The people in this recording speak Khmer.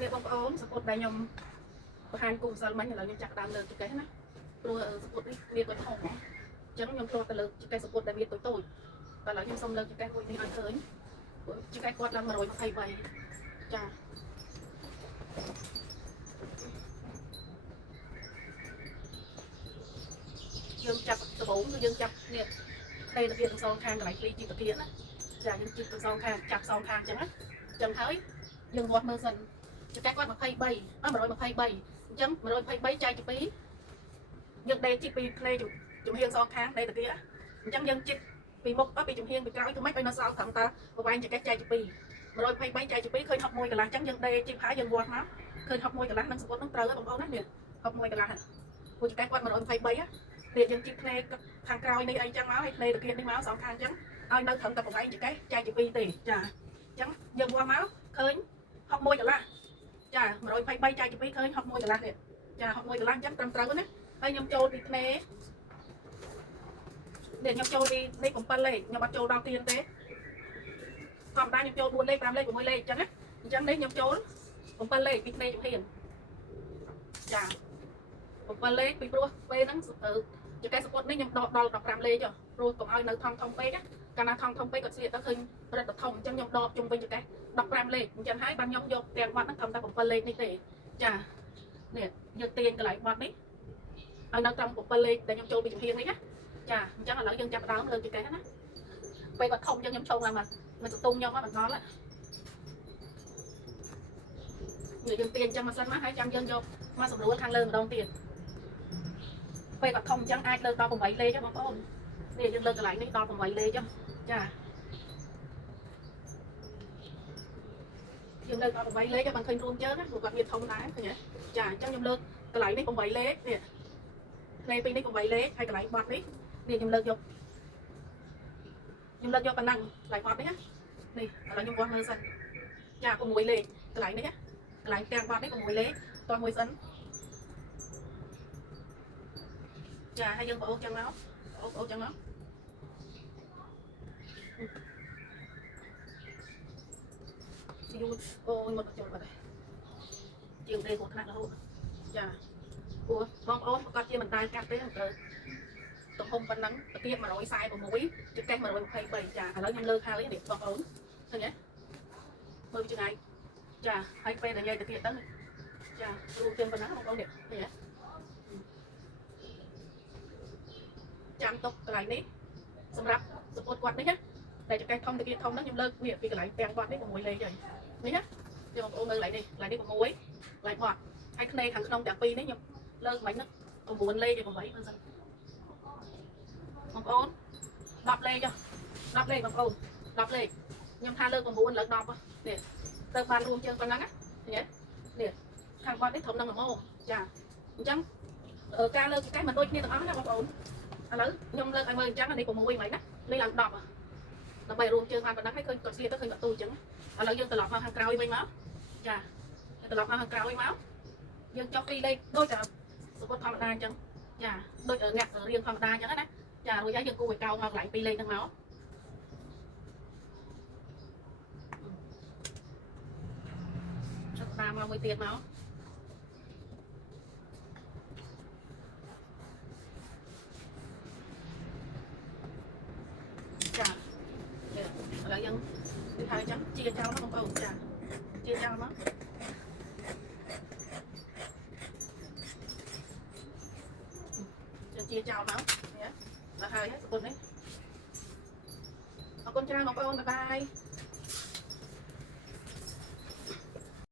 នេះបងប្អូនសពុតដែលខ្ញុំបង្ហាញគូសិលមិញឥឡូវខ្ញុំចាក់ដើមលើចង្កេះណាព្រោះសពុតនេះវាក៏ធំអញ្ចឹងខ្ញុំធ្លាប់ទៅលើចង្កេះសពុតដែលវាតូចតូចតែឥឡូវខ្ញុំសុំលើចង្កេះមួយនេះឲ្យឃើញចង្កេះគាត់ឡើង123ចាយើងចាប់ដំបូងគឺយើងចាប់នេះដីតាគៀនទាំងសងខាងកន្លែងពីជីតាគៀនណាចាយើងជីទាំងសងខាងចាប់សងខាងអញ្ចឹងណាអញ្ចឹងហើយយើងវាស់មើលសិនចង្កេះគាត់23អញ្ចឹង123ចែកជា2យើងដេកជីពីផ្លេជំហៀងសងខាងដេកតាគៀអញ្ចឹងយើងជីពីមុខពីជំហៀងពីក្រោយទៅមិនឲ្យនៅសល់ត្រឹមតែប្រវែងចង្កេះចែកជា2 123ចែកជា2ឃើញ61កន្លះអញ្ចឹងយើងដេកជីផាយើងវាស់មកឃើញ61កន្លះនឹងសពុតនឹងត្រូវហើយបងប្អូនណានេះ61កន្លះព្រោះចង្កេះគាត់123ណាវាយើងជីផ្លេខាងក្រោយនេះអីចឹងមកឲ្យផ្លេតាគៀនេះមកសងខាងអញ្ចឹងឲ្យនៅត្រឹមតែប្រវែងចង្កេះចែកជា2ទេចាអញ្ចឹងយើងវាស់មកឃើញ61កន្លះចា123ចែកជា2ឃើញ61កន្លះនេះចា61កន្លះអញ្ចឹងត្រឹមត្រូវណាហើយខ្ញុំចូលពីផ្លេនេះខ្ញុំចូលពីលេខ7លេខខ្ញុំអត់ចូលដល់ទៀនទេធម្មតាខ្ញុំចូល4លេខ5លេខ6លេខអញ្ចឹងណាអញ្ចឹងនេះខ្ញុំចូល7លេខពីផ្លេជំហានចា7លេខពីព្រោះពេលហ្នឹងចង្កេះសពុតនេះខ្ញុំដកដល់15លេខព្រោះកុំឲ្យនៅថងធំពេកកាលណាថងធំពេកគាត់ស្លៀកទៅឃើញរឹតធំអញ្ចឹងខ្ញុំដកជុំវិញចង្កេះ15លេខអញ្ចឹងហើយបានខ្ញុំយកទាំងបាត់ហ្នឹងត្រឹមតែ7លេខនេះទេចានេះយើងទាញកន្លែងបាត់នេះឲ្យនៅត្រឹម7លេខដែលខ្ញុំចូលពីជំហាននេះណាចាអញ្ចឹងឥឡូវយើងចាប់ដើមលើចង្កេះណាពេលគាត់ធំអញ្ចឹងខ្ញុំឈោងឡើងមកសន្ទុំខ្ញុំមកបន្តនេះយើងទាញអញ្ចឹងមកសិនមកហើយចាំយើងយកមកសម្រួលខាងលើម្ដងទៀតពេលគាត់ធំអញ្ចឹងអាចលើកដល់8លេខបងប្អូននេះយើងលើកកន្លែងនេះដល់8លេខចាយើងលើកដល់8លេខបានឃើញរួមជើងណាព្រោះគាត់មានធំដែរឃើញទេចាអញ្ចឹងខ្ញុំលើកកន្លែងនេះ8លេខនេះផ្លេពីនេះ8លេខហើយកន្លែងបត់នេះខ្ញុំលើកយកប៉ុណ្ណឹងកន្លែងបត់នេះណានេះឥឡូវខ្ញុំវាស់មើលសិនចា6លេខកន្លែងនេះណាកន្លែងទាំងបត់នេះ6លេខតោះមួយសិនចាហើយយើងបអូសចឹងមកអូសចឹងមកយូរអូយមកចូលបាត់ហើយជាងដេកគាត់ខ្លាំងរហូតចាព្រោះបងប្អូនប្រកាសជាមិនដែលកាត់ទេត្រូវទំហំប៉ុណ្ណឹងតាគៀប146ចង្កេះ123ចាឥឡូវខ្ញុំលើកហើយនេះបងប្អូនឃើញទេមើលពីចម្ងាយចាហើយពេលដែលនិយាយតាគៀបទៅចារួមជើងប៉ុណ្ណឹងបងប្អូននេះឃើញទេចាំទុកកន្លែងនេះសម្រាប់សពុតគាត់នេះណាតែចង្កេះធំតាគៀបធំហ្នឹងខ្ញុំលើកវាពីកន្លែងទាំងគាត់នេះ6លេខហើយនេះណាយកបងប្អូនមើលកន្លែងនេះ6កន្លែងបត់ហើយភ្នែកខាងក្នុងទាំងពីរនេះខ្ញុំលើកមិញហ្នឹង9លេខហើយ8មើលសិនបងប្អូន10លេខ10លេខបងប្អូន10លេខខ្ញុំថាលើក9លើក10នេះទៅបានរួមជើងប៉ុណ្ណឹងណានេះខាងគាត់នេះធំនឹងល្មមចាអញ្ចឹងការលើកចង្កេះមិនដូចគ្នាទាំងអស់ណាបងប្អូនឥឡូវខ្ញុំលើកឲ្យមើលអញ្ចឹងនេះ6មិនណានេះឡើង10ដើម្បីរួមជើងបានប៉ុណ្ណឹងហើយឃើញគាត់ស្លៀកទៅឃើញគាត់ទូអញ្ចឹងឥឡូវយើងត្រឡប់មកខាងក្រោយវិញមកចាត្រឡប់មកខាងក្រោយមកយើងចុះពីលេខដូចតែសពុតធម្មតាអញ្ចឹងចាដូចអ្នករៀងធម្មតាអញ្ចឹងណាចារួចហើយយើងគូឲ្យកោងមកកន្លែង2លេខហ្នឹងមកចុះតាមមកមួយទៀតមកចាឥឡូវយើងទៅហើយអញ្ចឹងជាចោលមកបងប្អូនចាជាចោលមកជាចោលមកនេះដល់ហើយសពុតនេះអរគុណច្រើនបងប្អូនបាយបាយ